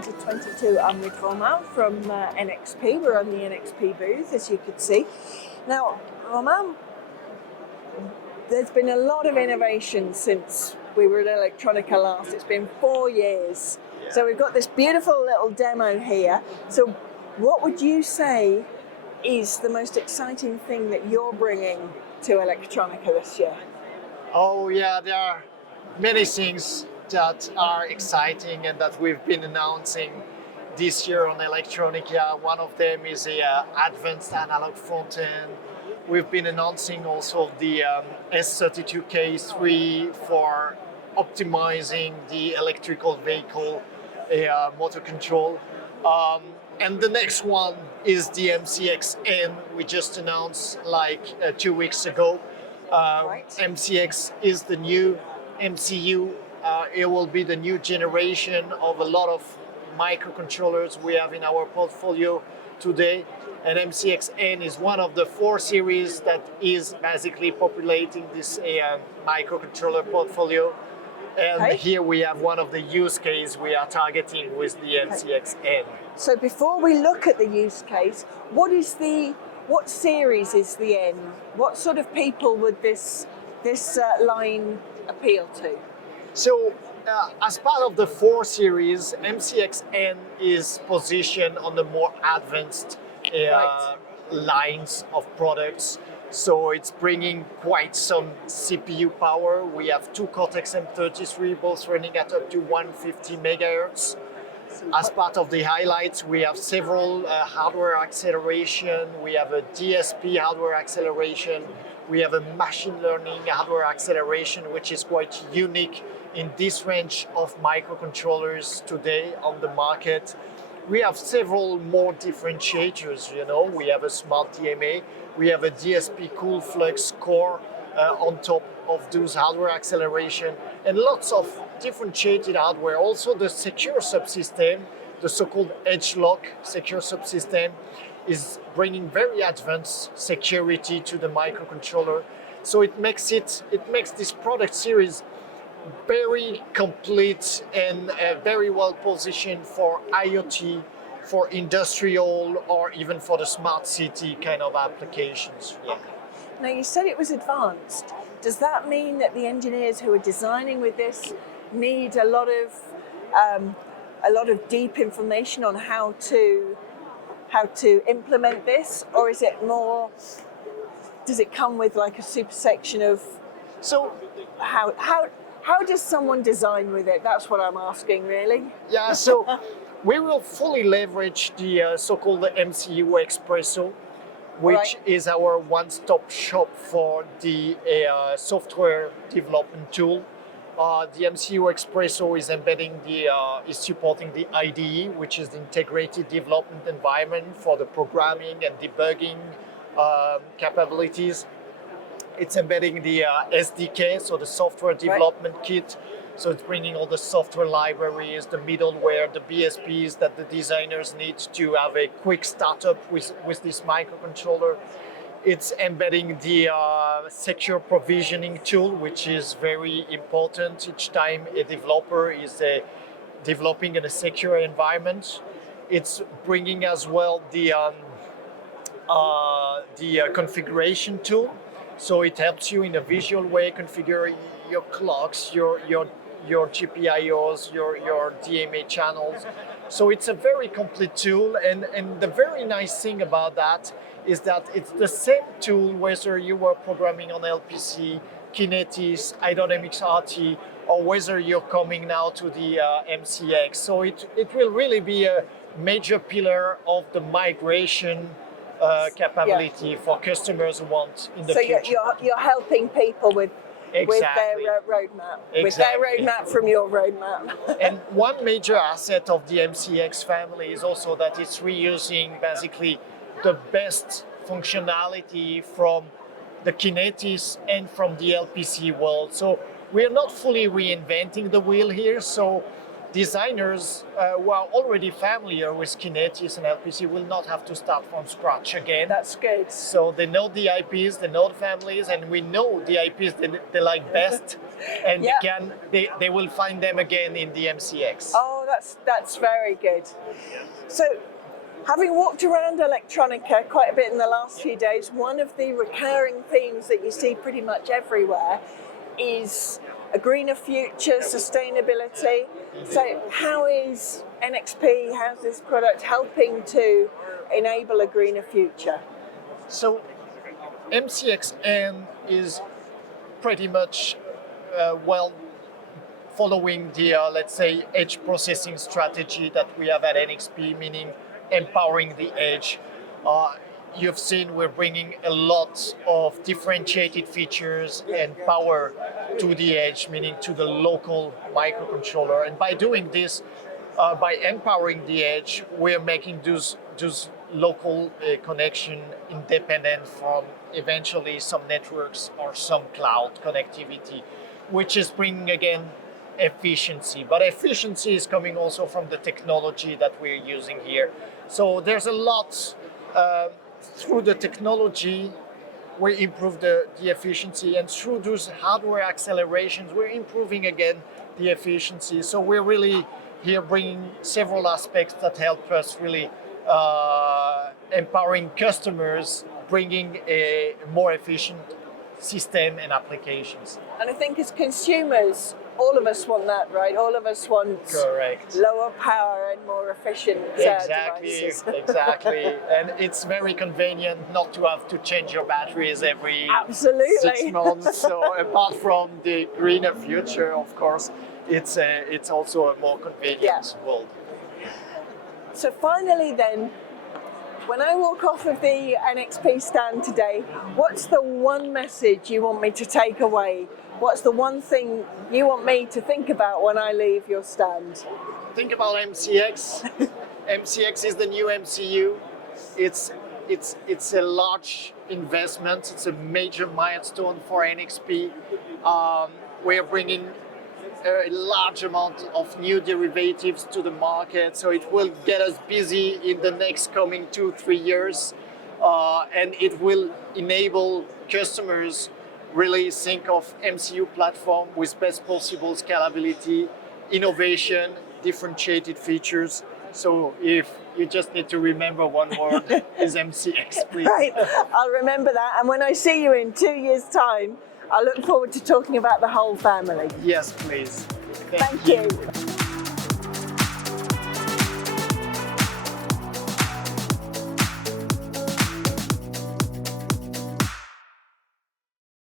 2022. I'm with Romain from NXP. We're on the NXP booth, as you could see. Now, Romain, there's been a lot of innovation since we were at Electronica last. It's been 4 years. So we've got this beautiful little demo here. So what would you say is the most exciting thing that you're bringing to Electronica this year? Oh yeah, there are many things that are exciting and that we've been announcing this year on Electronica. One of them is the advanced analog front end. We've been announcing also the S32K3 for optimizing the electrical vehicle motor control. And the next one is the MCX N. We just announced like 2 weeks ago. Right. MCX is the new MCU. It will be the new generation of a lot of microcontrollers we have in our portfolio today. And MCX N is one of the 4 series that is basically populating this microcontroller portfolio. And here we have one of the use cases we are targeting with the MCX N. So before we look at the use case, what series is the N? What sort of people would this line appeal to? So as part of the 4 series, MCX N is positioned on the more advanced lines of products. So it's bringing quite some CPU power. We have 2 Cortex M33, both running at up to 150 megahertz. As part of the highlights, we have several hardware acceleration. We have a DSP hardware acceleration. We have a machine learning hardware acceleration, which is quite unique in this range of microcontrollers today on the market. We have several more differentiators, you know. We have a smart DMA. We have a DSP cool flux core on top of those hardware acceleration, and lots of differentiated hardware. Also the secure subsystem, the so-called edge lock secure subsystem, is bringing very advanced security to the microcontroller. So it makes this product series very complete and very well positioned for IoT, for industrial, or even for the smart city kind of applications. Yeah. Now you said it was advanced. Does that mean that the engineers who are designing with this need a lot of deep information on how to implement this, or is it more? Does it come with like a super section of? So how does someone design with it? That's what I'm asking, really. Yeah. So we will fully leverage the so-called MCU Espresso, which is our one-stop shop for the software development tool. The MCU Espresso is is supporting the IDE, which is the integrated development environment for the programming and debugging capabilities. It's embedding the SDK, so the software development kit. So it's bringing all the software libraries, the middleware, the BSPs that the designers need to have a quick startup with this microcontroller. It's embedding the secure provisioning tool, which is very important each time a developer is developing in a secure environment. It's bringing as well the configuration tool. So it helps you in a visual way configure your clocks, your GPIOs, your DMA channels. So it's a very complete tool, and the very nice thing about that is that it's the same tool whether you were programming on LPC, Kinetis, iDynamics RT, or whether you're coming now to the MCX. So it will really be a major pillar of the migration capability for customers who want in the future. So you're helping people with their roadmap, with their roadmap from your roadmap. And one major asset of the MCX family is also that it's reusing basically the best functionality from the Kinetis and from the LPC world. So we're not fully reinventing the wheel here. So designers who are already familiar with Kinetis and LPC will not have to start from scratch again. That's good. So they know the IPs, they know the families, and we know the IPs they like best, and they will find them again in the MCX. Oh, that's very good. So, having walked around Electronica quite a bit in the last few days, one of the recurring themes that you see pretty much everywhere is a greener future, sustainability. So how is NXP, how's this product helping to enable a greener future? So MCX N is pretty much following the, let's say, edge processing strategy that we have at NXP, meaning empowering the edge. You've seen we're bringing a lot of differentiated features and power to the edge, meaning to the local microcontroller. And by doing this, by empowering the edge, we're making those local connection independent from eventually some networks or some cloud connectivity, which is bringing again efficiency. But efficiency is coming also from the technology that we're using here. So there's a lot through the technology we improve the efficiency, and through those hardware accelerations we're improving again the efficiency. So we're really here bringing several aspects that help us really empowering customers, bringing a more efficient system and applications. And I think as consumers, all of us want that, right? All of us want correct lower power and more efficient devices. Exactly. And it's very convenient not to have to change your batteries every Absolutely. 6 months. So apart from the greener future, of course, it's also a more convenient world. So finally then, when I walk off of the NXP stand today, what's the one message you want me to take away? What's the one thing you want me to think about when I leave your stand? Think about MCX. MCX is the new MCU. It's a large investment. It's a major milestone for NXP. We're bringing a large amount of new derivatives to the market, so it will get us busy in the next coming 2-3 years, and it will enable customers really think of MCU platform with best possible scalability, innovation, differentiated features. So if you just need to remember one word, is MCX, please. Right, I'll remember that, and when I see you in 2 years' time, I look forward to talking about the whole family. Yes, please. Thank you.